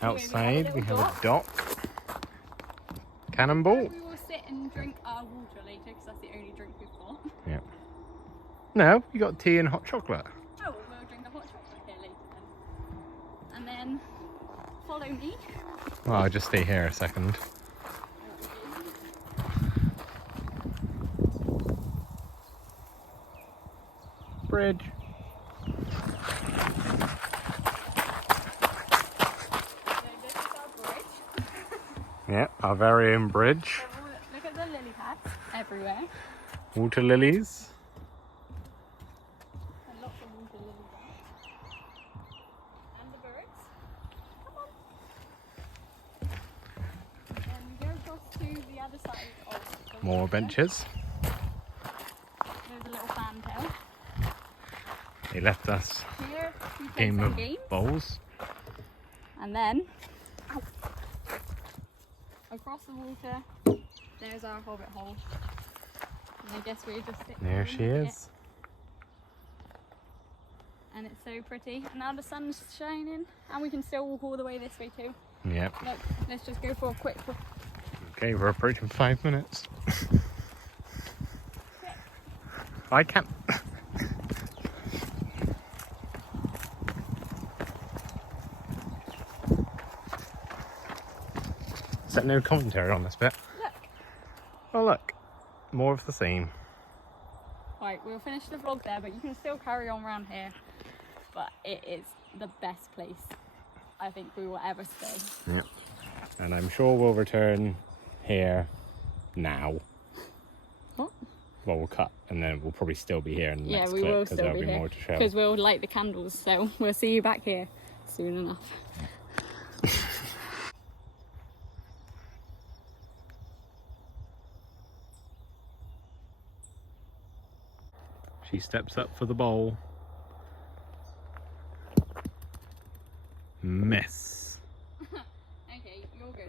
Outside we have a dock. dock. Cannonball. We will sit and drink our water later because that's the only drink we've got. Yeah. No, you got tea and hot chocolate. Oh, we'll drink the hot chocolate here later then. And then follow me. Well, I'll just stay here a second. Bridge. So this is our bridge. Yeah, our very own bridge. Look at the lily pads everywhere. Water lilies. And lots of water lilies there. And the birds. Come on. And we go across to the other side of the More water. benches. There's a little fantail. They left us Here we play game some of games. bowls. And then across the water, there's our hobbit hole. And I guess we just sit There she and look at is. it. And it's so pretty. And now the sun's shining, and we can still walk all the way this way too. Yep. Look, let's just go for a quick. Okay, we're approaching 5 minutes. I can't. Is that no commentary on this bit? Look. Oh look, more of the same. Right, we'll finish the vlog there, but you can still carry on around here. But it is the best place I think we will ever stay. Yeah. And I'm sure we'll return here now. What? Well, we'll cut and then we'll probably still be here in the Yeah, next we clip will because still there'll be be here more to show. because we'll light the candles. So we'll see you back here soon enough. She steps up for the bowl. Miss. Okay, you'll go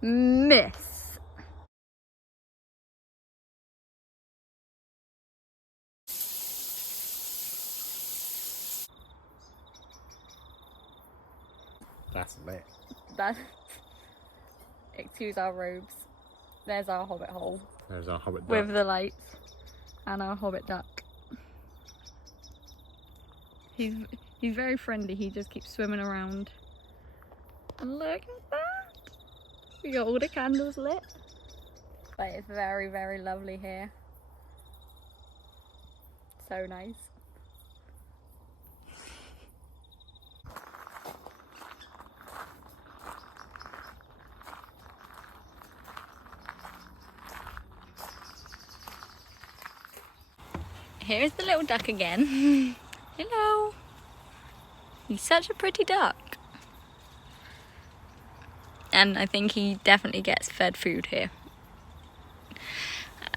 then. Miss. That's lit. That. Excuse our robes. There's our hobbit hole There's our hobbit duck. with the lights and our hobbit duck. He's very friendly. He just keeps swimming around. And look at that. We got all the candles lit. But it's very, very lovely here. So nice. Here's the little duck again. Hello. He's such a pretty duck. And I think he definitely gets fed food here.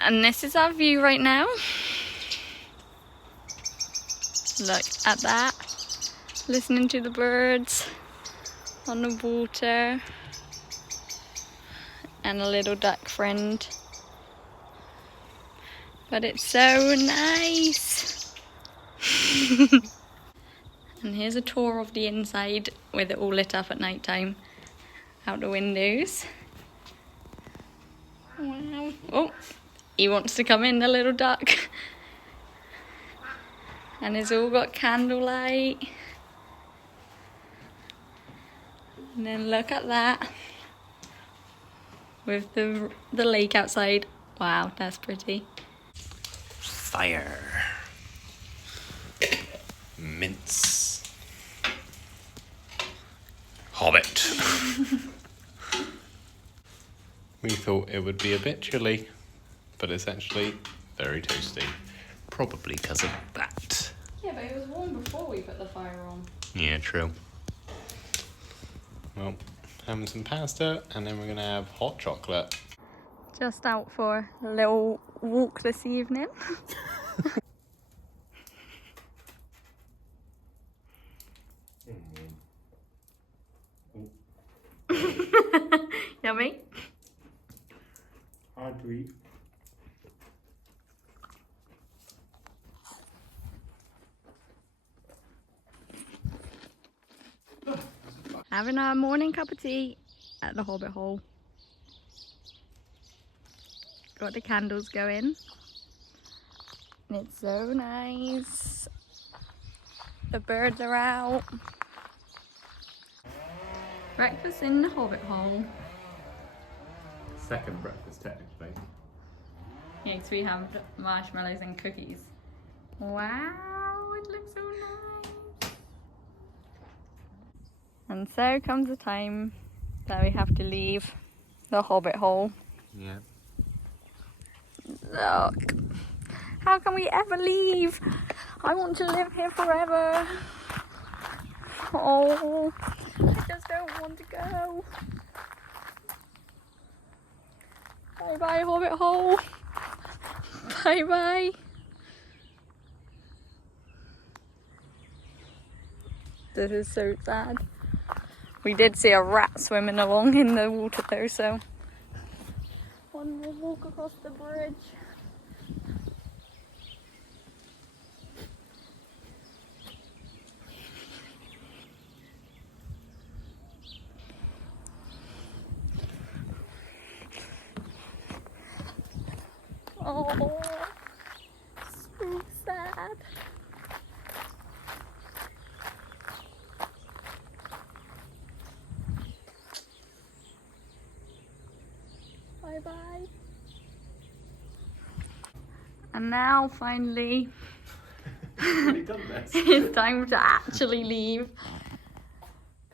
And this is our view right now. Look at that. Listening to the birds on the water. And a little duck friend. But it's so nice. And here's a tour of the inside with it all lit up at night time. Out the windows. Wow. Oh, he wants to come in, the little duck. And it's all got candlelight. And then look at that. With the lake outside. Wow, that's pretty. Fire. Mince. Hobbit. We thought it would be a bit chilly, but it's actually very toasty. Probably because of that. Yeah, but it was warm before we put the fire on. Yeah, true. Well, having some pasta, and then we're going to have hot chocolate. Just out for a little walk this evening. Yummy. Hard to eat. Having our morning cup of tea at the Hobbit Hole. Got the candles going. And it's so nice. The birds are out. Breakfast in the Hobbit Hole. Second breakfast, technically. Yeah, so we have marshmallows and cookies. Wow, it looks so nice. And so comes the time that we have to leave the Hobbit Hole. Yeah. Look, how can we ever leave? I want to live here forever. Oh, I just don't want to go. Bye bye, Hobbit Hole. Bye bye. This is so sad. We did see a rat swimming along in the water though, so one more walk across the bridge. Oh, so sad. Bye bye. And now finally it's time to actually leave.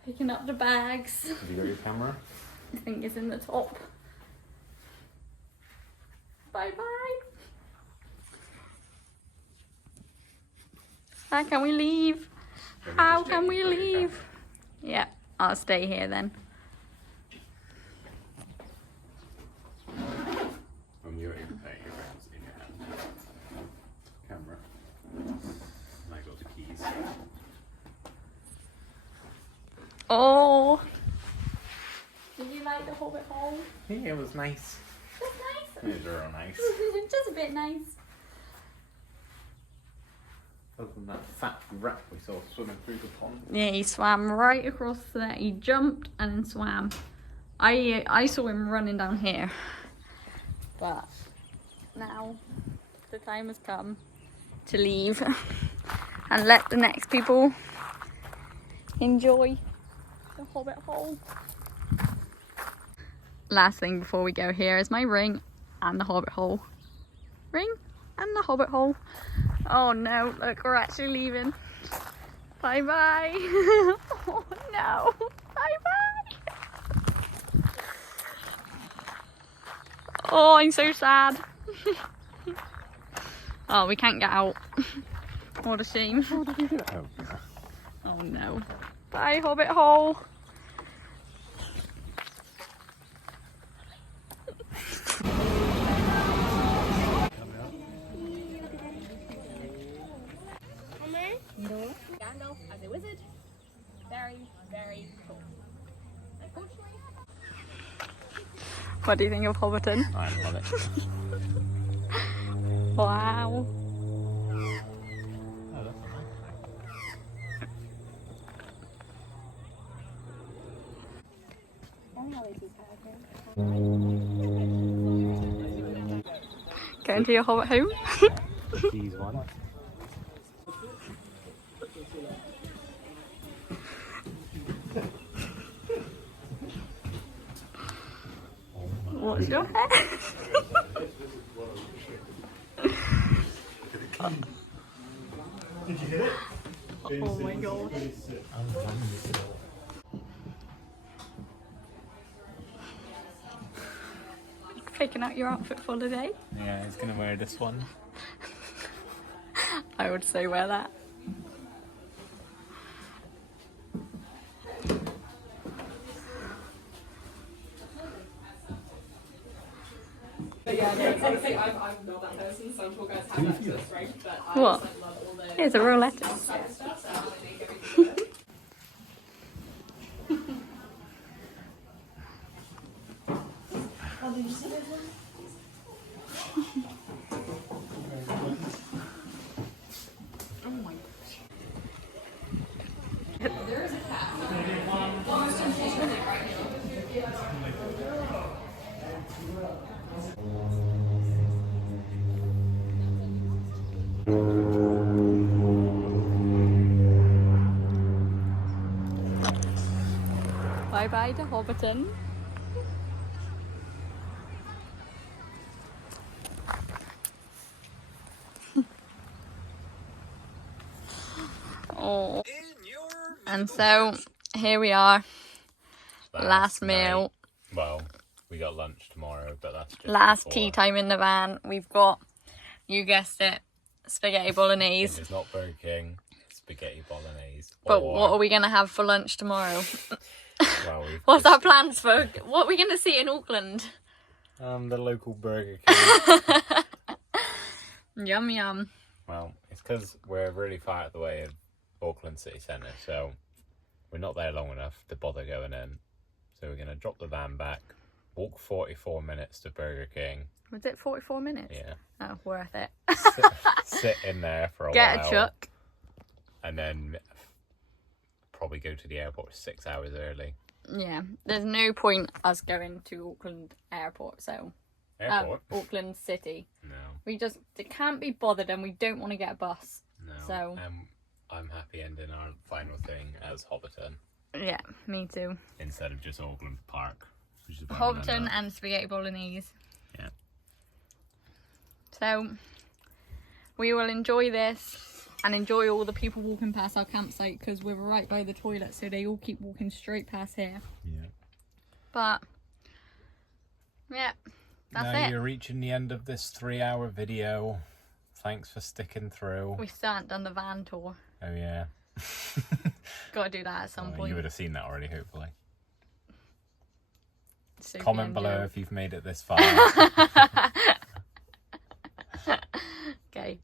Picking up the bags. Have you got your camera? I think it's in the top. Bye bye. How can we leave? How can we leave? Yeah, I'll stay here then. Your phone's in your hand. Camera. And I got the keys. Oh. Did you like the Hobbit Hole? Yeah, it was nice. Just nice. It was real nice. Just a bit nice. Other than that fat rat we saw swimming through the pond. Yeah, he swam right across there. He jumped and then swam. I saw him running down here. But now the time has come to leave and let the next people enjoy the Hobbit Hole. Last thing before we go, here is my ring and the Hobbit Hole. Ring and the Hobbit Hole. Oh no, look, we're actually leaving. Bye bye. Oh no, bye bye. Oh, I'm so sad. Oh, we can't get out. What a shame. How did we get out? Oh no. Bye, Hobbit Hole. very, very cool. Unfortunately. What do you think of Hobbiton? I love it. Wow. Oh, that's Going to your Hobbit home? the cheese one. What's your hair? Did you hit it? Oh my god. Picking out your outfit for the day? Yeah, he's gonna wear this one. I would say wear that. What? It's a real lettuce. Bye bye to Hobbiton. Oh. And so here we are. Last meal. night. Well, we got lunch tomorrow, but that's just Last before. tea time in the van. We've got, you guessed it, spaghetti bolognese. It's not Burger King, it's spaghetti bolognese. But Or- what are we going to have for lunch tomorrow? Well, we've What's just- our plans for, what are we going to see in Auckland? The local Burger King. Yum yum. Well, it's because we're really far out the way of Auckland city centre, so we're not there long enough to bother going in. So we're going to drop the van back, walk 44 minutes to Burger King. Was it 44 minutes? Yeah. Oh, worth it. Sit in there for a Get while. a chuck. And then probably go to the airport 6 hours early. Yeah, there's no point us going to Auckland Airport, so... Airport? Auckland City. No. We just can't be bothered and we don't want to get a bus. No. So... I'm happy ending our final thing as Hobbiton Yeah, me too. instead of just Auckland Park. Which is where we'll end Hobbiton up. and spaghetti bolognese. Yeah. So, we will enjoy this and enjoy all the people walking past our campsite because we're right by the toilet, so they all keep walking straight past here. Yeah. But, yeah, that's now it. you're reaching the end of this 3-hour video. Thanks for sticking through. We still haven't done the van tour. Oh yeah. Gotta do that at some point. You would have seen that already, hopefully. Sophie Comment and below Joe. if you've made it this far. Okay.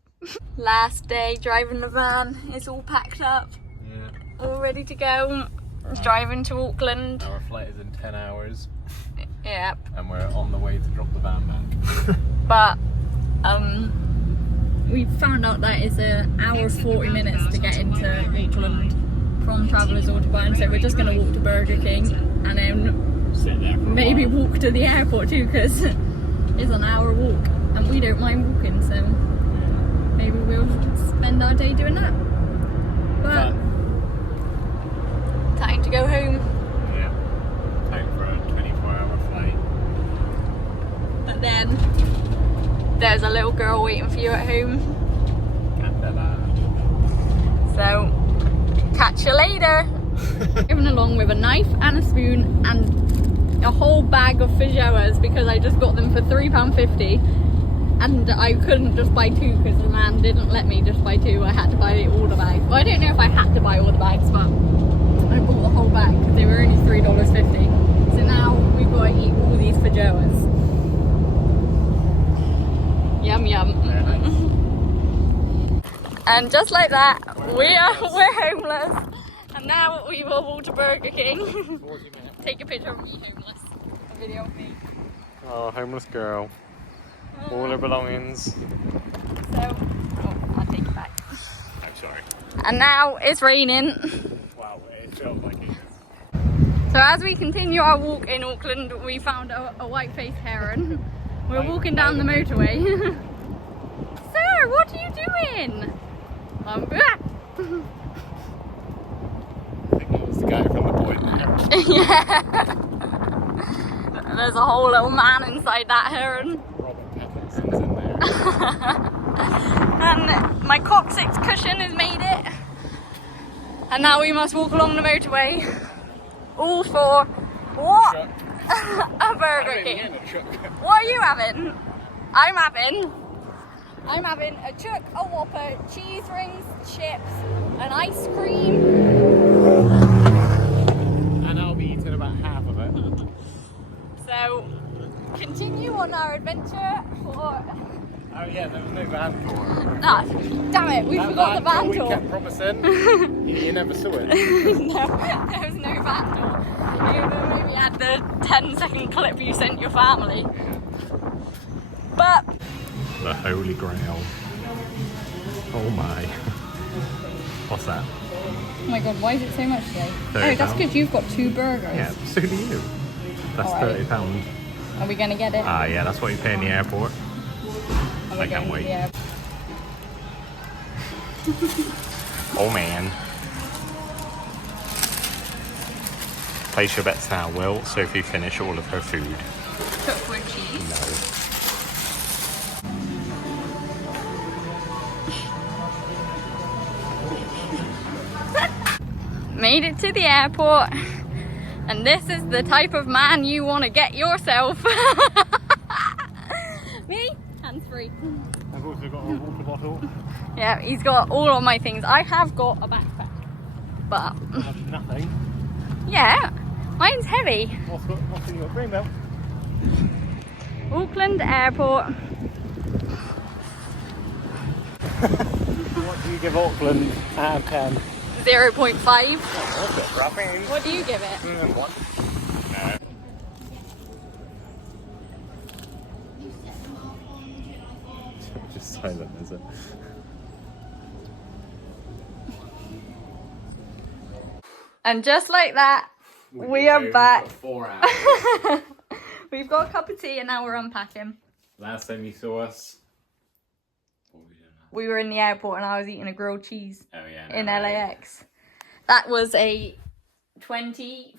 Last day driving the van. It's all packed up. Yeah. All ready to go. Driving to Auckland. Our flight is in 10 hours Yep. and we're on the way to drop the van back. But we found out that it's an hour 40 minutes to get into Auckland from Travellers Autobarn, so we're just going to walk to Burger King and then Sit there for a maybe while. walk to the airport too, because it's an hour walk and we don't mind walking, so maybe we'll spend our day doing that. But time to go home. Yeah. Time for a 24-hour flight. But then there's a little girl waiting for you at home. Candela. So, catch you later. Coming along with a knife and a spoon and a whole bag of feijoas because I just got them for £3.50 and I couldn't just buy two because the man didn't let me just buy two. I had to buy all the bags. Well, I don't know if I had to buy all the bags, but I bought the whole bag because they were only $3.50. So now we've got to eat all these feijoas. Yum yum. Very nice. And just like that, we're homeless. And And now we will walk to Burger King. 40 minutes. Take a picture of me homeless. A video of me. Oh, homeless girl. All her belongings. So, I'll take it back. I'm sorry. And now it's raining. Wow, it feels like it is. So as we continue our walk in Auckland, we found a white-faced heron. We're walking down the motorway. Sir, what are you doing? I think it was the guy from the boy. Yeah. There's a whole little man inside that heron. Robert Pattinson's in there. And my coccyx cushion has made it. And now we must walk along the motorway. All for what? A Burger King. What are you having? I'm having a chuck, a Whopper, cheese rings, chips, an ice cream. And I'll be eating about half of it. So, continue on our adventure for... Oh yeah, there was no van tour. Ah, damn it, we forgot the van We tour. kept promising. You never saw it. No, there was no van tour. You maybe had the 10-second clip you sent your family. But... The Holy Grail. Oh my. What's that? Oh my god, why is it so much today? Oh, that's £30. because you've got 2 burgers. Yeah, so do you. That's Alright. £30. Are we gonna get it? Ah, yeah, that's what you pay in the airport. Are we I can't going- wait. Yeah. Oh man. Place your bets now, Will. Sophie finish all of her food. Cooked with cheese. No. Made it to the airport, and this is the type of man you want to get yourself. Me? Hands free. I've also got a water bottle. Yeah, he's got all of my things. I have got a backpack, but That's nothing. yeah, mine's heavy. What's in your rainbow? Auckland Airport. What do you give Auckland out of 10? 0.5. That's a bit dropping. What do you give it? 1. No. Just silent, is it? And just like that, we are back. 4 hours. We've got a cup of tea and now we're unpacking. Last time you saw us, what were we doing? We were in the airport and I was eating a grilled cheese Oh yeah. in no, LAX. That was a 20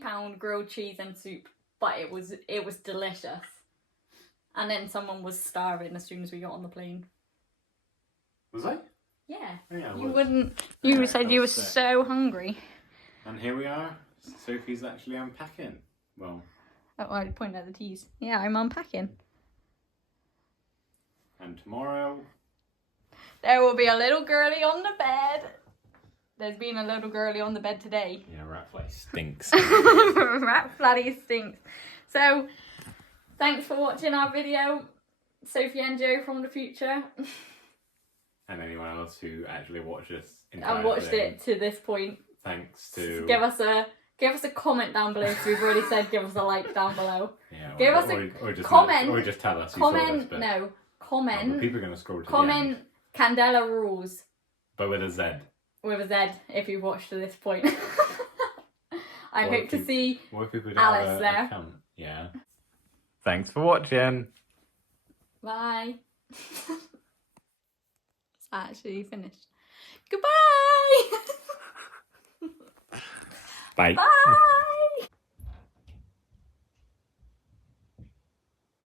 pound grilled cheese and soup, but it was delicious. And then someone was starving as soon as we got on the plane. Was I? Yeah. Yeah, I You was. wouldn't. You Yeah, said I you were felt sick. so hungry. And here we are. Sophie's actually unpacking. Well, Oh, I point at the teas. Yeah, I'm unpacking. and tomorrow. There will be a little girlie on the bed. There's been a little girlie on the bed today. Yeah, rat fly stinks. Rat flatty stinks. So, thanks for watching our video. Sophie and Joe from the future. And anyone else who actually watched us. I've watched it to this point. Thanks to. Give us a comment down below. So we've already said give us a like down below. Yeah, give us or just comment. Or just tell us. You saw this Comment bit. no. Oh, Comment. but people are going to scroll to the Comment end. Candela rules But with a Z. with a Z if you've watched to this point. I Or hope if to you- see Or if people don't Alice have a there. account. Yeah. Thanks for watching. Bye. It's actually finished. Goodbye. Bye. Bye.